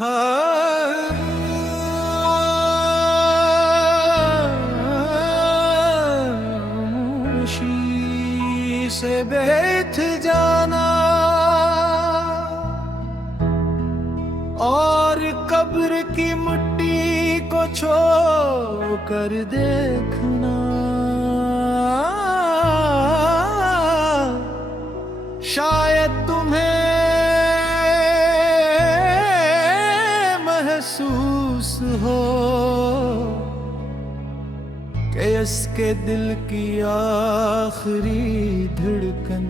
खामोशी से बैठ जाना और कब्र की मिट्टी को छू कर देखना। शायद तुम्हें महसूस हो कि इसके दिल की आखिरी धड़कन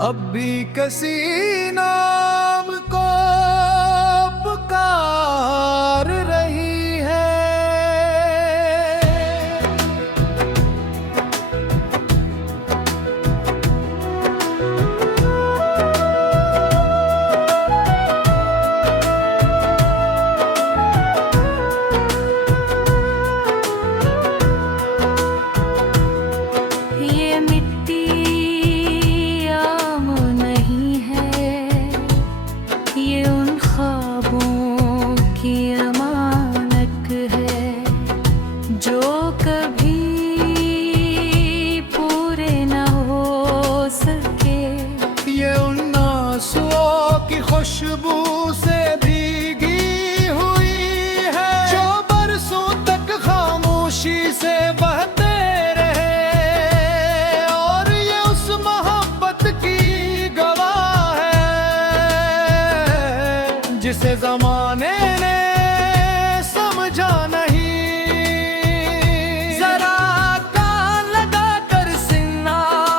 अब भी किसी नाम को पुकार रही है। ये मिट्टी आम नहीं है, ये उन ख्वाबों की अमानत है जो कभी पूरे न हो सके। ये उन आंसुओं की खुशबू से भीगी हुई है जो बरसों तक खामोशी से बहते रहे। और ये उस मोहब्बत की गवाह है जिसे जमाने ने समझा नहीं। जरा कान लगा कर सुनना,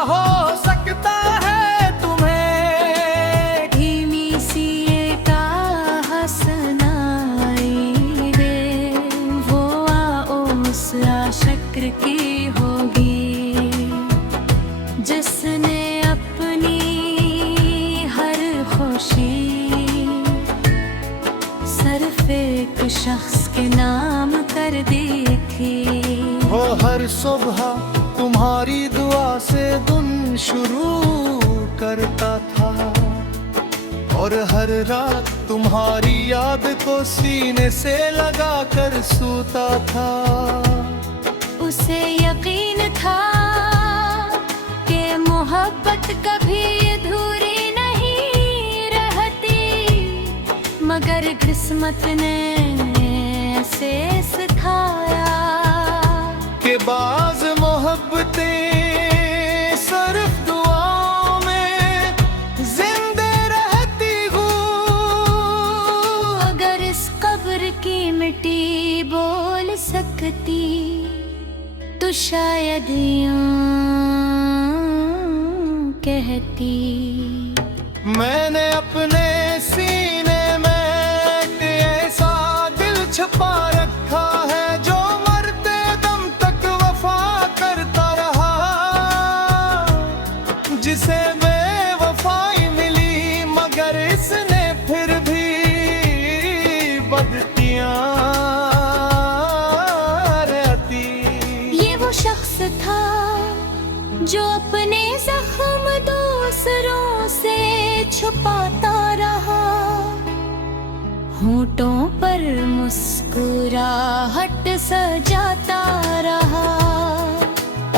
हो सकता है तुम्हें धीमी सी एक आह सुनाई दे, वो उस आशिक़ की होगी जिसने अपनी हर खुशी सिर्फ एक शख्स के नाम कर दी थी। वो हर सुबह तुम्हारी दुआ से दिन शुरू करता था और हर रात तुम्हारी याद को सीने से लगा कर सोता था। उसे यकीन था कि मोहब्बत कभी अधूरी नहीं रहती, मगर किस्मत ने ऐसे सिखाया कि बाज मोहब्बतें सिर्फ दुआओं में जिंदे रहती हूँ। अगर इस कब्र की मिट्टी बोल सकती तो शायद यूं कहती। मैंने अपने सीने में एक ऐसा दिल छुपा रखा है जो मरते दम तक वफा करता रहा। जिसे बेवफाई मिली मगर इसने फिर भी बदतियां रहती। ये वो शख्स था जो अपने जख्म दूसरों से छुपाता रहा, होठों पर मुस्कुराहट सजाता रहा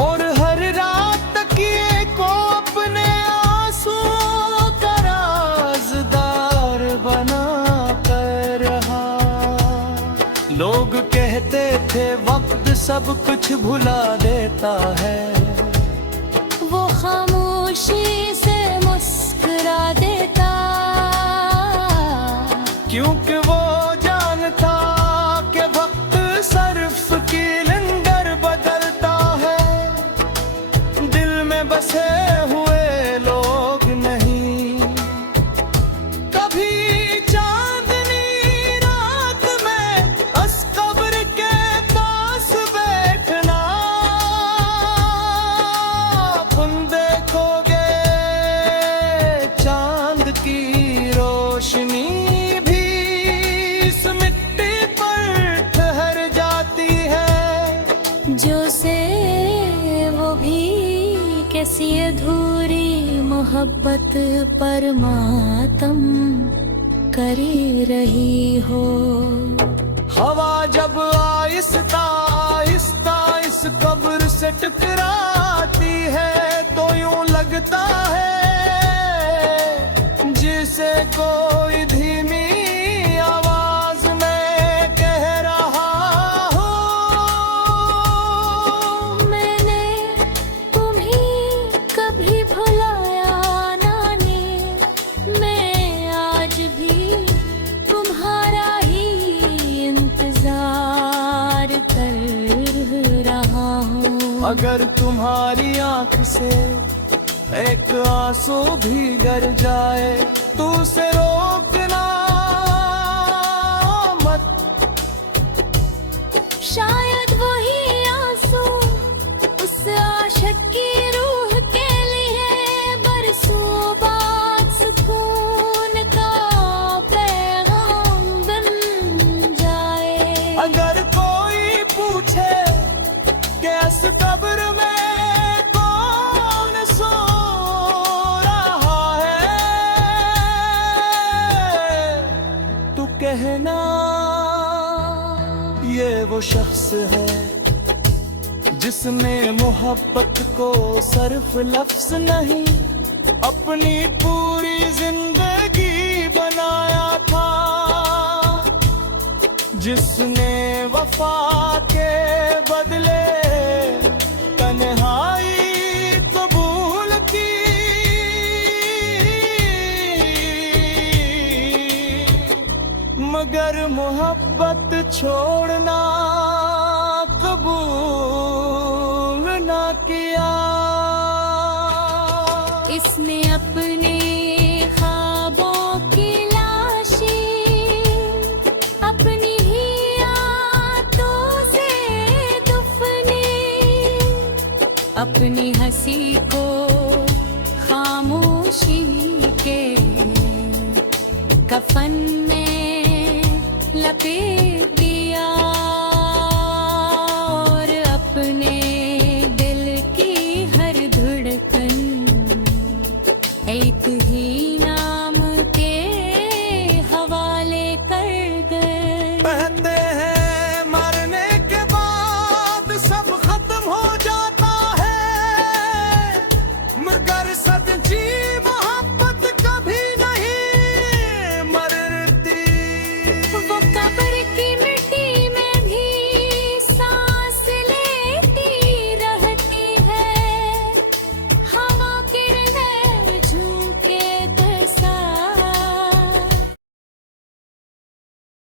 और हर रात तकिए को अपने आंसुओं का राज़दार बना कर रहा। लोग कहते थे वक्त सब कुछ भुला देता है, वो खामोशी से मुस्कुरा देता, क्योंकि वो जानता कि वक्त सिर्फ कैलेंडर बदलता है, दिल में बसे हुए लोग नहीं। कभी चांदनी रात में उस कब्र के पास बैठना, तुम देखोगे चांद की रोशनी भी इस मिट्टी पर ठहर जाती है। जो से वो भी कैसी अधूरी मोहब्बत पर मातम कर रही हो। हवा जब आहिस्ता आहिस्ता इस कब्र से टकराती है तो यूं लगता है जिसे कोई धीमी आवाज में कह रहा हो, मैंने तुम्हें कभी भुलाया ना ने, मैं आज भी तुम्हारा ही इंतजार कर रहा हूँ। अगर तुम्हारी आंख से एक आंसू भी गर जाए तो उसे रोकना मत। शायद वही आंसू उस आशिक की रूह के लिए बरसों बाद सुकून का पैगाम बन जाए। अगर कोई पूछे कि इस कब्र में कौन सो रहा है, तू कहना ये वो शख्स है जिसने मोहब्बत को सिर्फ लफ्ज नहीं अपनी पूरी जिंदगी बनाया था, जिसने वफा के बदले तन्हाई कबूल की, मगर मोहब्बत छोड़ना कबूल ना किया। इसने अपने ख्वाबों की लाशें अपनी ही आंतों से दुफने, अपनी हंसी को खामोशी के कफन में लपेट दिया और अपने दिल की हर धड़कन एक ही नाम के हवाले कर